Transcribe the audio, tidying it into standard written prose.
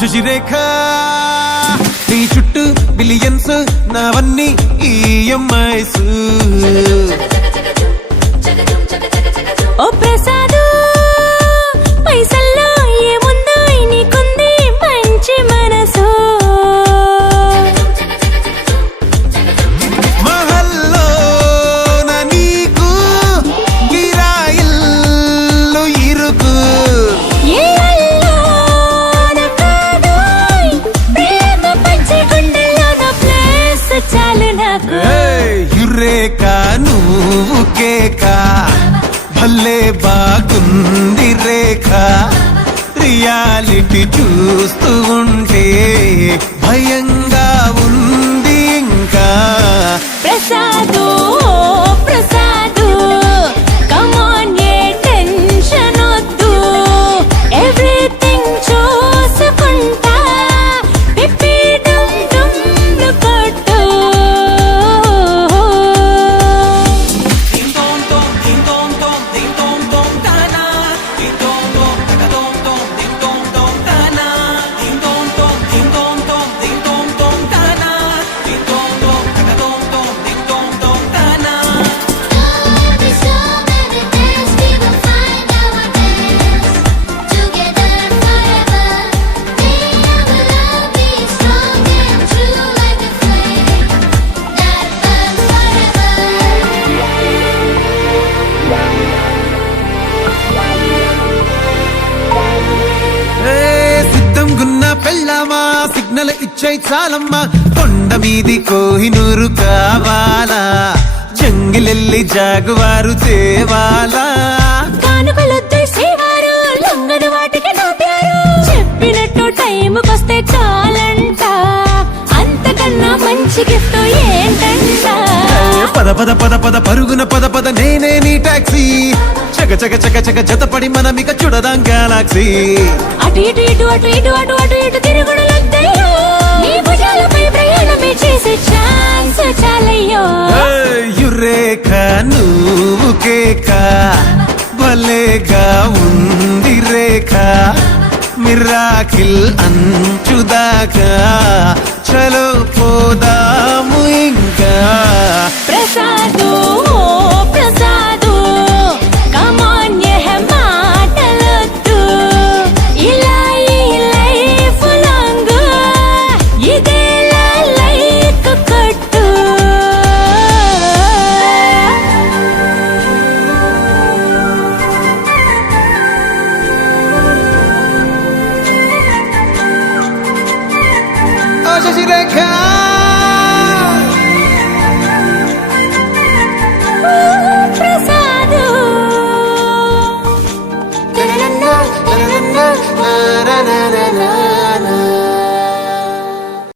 శశిరేఖ నీ చుట్టూ బిలియన్స్ నావన్నీ ఈఎంఐస్ ఓ ప్రసాదు పైసల్లో ఏముందో నీకుంది మంచి మనసు మహల్లో నీకు గిరాయిల్లు ఇరుకు ఏ అల్లోన కాదోయ్ ప్రేమ పంచే గుండెల్లోన ప్లేస్ చాలు నాకు యురేక నువ్వు కేక భలే బాగుంది రేఖ రియాలిటీ చూస్తూ ఉంటే భయంగా ఉంది ఇంకా ప్రసాదు ప్రసాదు కమాన్ ఏ టెన్షన్ వద్దు ఎవ్రీథింగ్ చూసుకుంటా పిప్పి డమ్ డమ్ కొట్టు సిద్ధంగున్న పెళ్ళామా సిగ్నల్ ఇచ్చే చాలమ్మా కొండ మీది కోహినూరు కావాలా జంగిలెల్లి జాగువారు తేవాలా కానుకలొద్దు శ్రీవారు లొంగని వాటికి నవ్వారు చెప్పినట్టు టైంకొస్తే చాలంట అంతకన్నా మంచి గిఫ్ట్ ఏంటంట పద పద పద పద పరుగున పద పద నేనే నీ టాక్సీ చక చక చక చక జతపడి మనమిక చూడదాం గెలాక్సీ అటు ఇటు ఇటు అటు ఇటు అటు అటు ఇటు తిరుగుడులొద్దయ్యో నీ భుజాలపై ప్రయాణమే చేసే ఛాన్స్ చాలయ్యో యురేఖ నువ్వు కేక భలేగా ఉంది రేఖ మిరాకిల్ అంచుదాకా చలో పోదాము ఇంకా ప్రసాదు ప్రసాదు కమాన్ ఏ మాటలొద్దు ఇలా ఈ లైఫ్ లాంగ్ ఇదేలా లైక్ కొట్టు Sasirekha Prasad na na na na na na na na